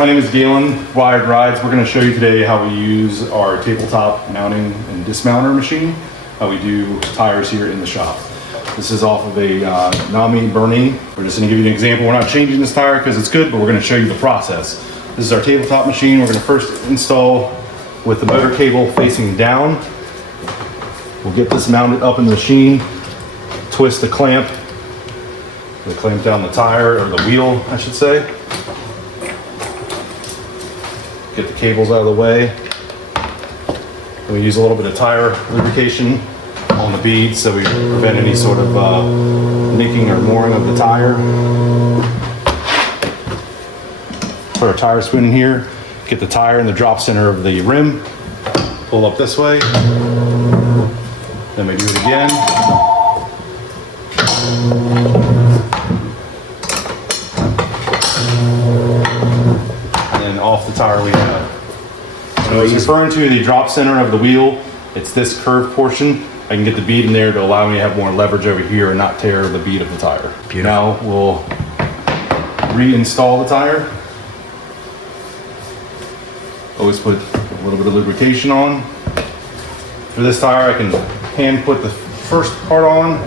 My name is Galen, Wyrd Ryds. We're going to show you today how we use our tabletop mounting and dismounter machine. How we do tires here in the shop. This is off of a NAMI Bernie. We're just going to give you an example. We're not changing this tire because it's good, but we're going to show you the process. This is our tabletop machine. We're going to first install with the motor cable facing down. We'll get this mounted up in the machine, twist the clamp down the tire, or the wheel, I should say. Get the cables out of the way. And we use a little bit of tire lubrication on the beads so we prevent any sort of nicking or mooring of the tire. Put our tire spoon in here, get the tire in the drop center of the rim, pull up this way, then we do it again. And off the tire we have. When I was referring to the drop center of the wheel, it's this curved portion. I can get the bead in there to allow me to have more leverage over here and not tear the bead of the tire. Beautiful. Now we'll reinstall the tire. Always put a little bit of lubrication on. For this tire, I can hand put the first part on,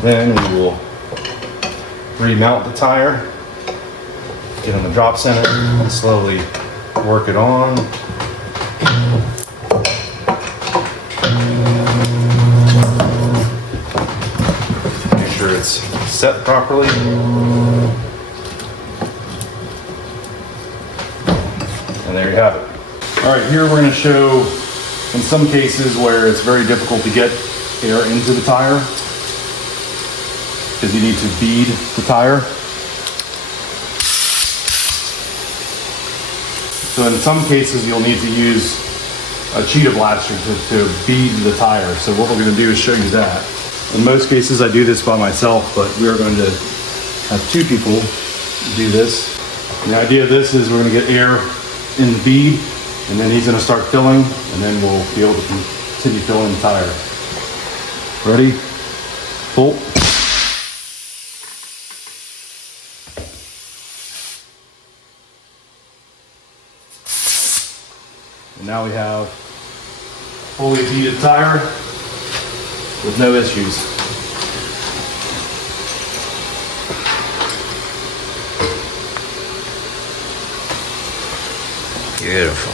then we will remount the tire, get in the drop center, and slowly work it on. Make sure it's set properly. And there you have it. All right, here we're going to show in some cases where it's very difficult to get air into the tire because you need to bead the tire. So in some cases you'll need to use a cheetah blaster to bead the tire. So what we're going to do is show you that. In most cases I do this by myself, but we are going to have two people do this. And the idea of this is we're going to get air in the bead, and then he's going to start filling, and then we'll be able to continue filling the tire. Ready? Pull. And now we have fully beaded tire with no issues. Beautiful.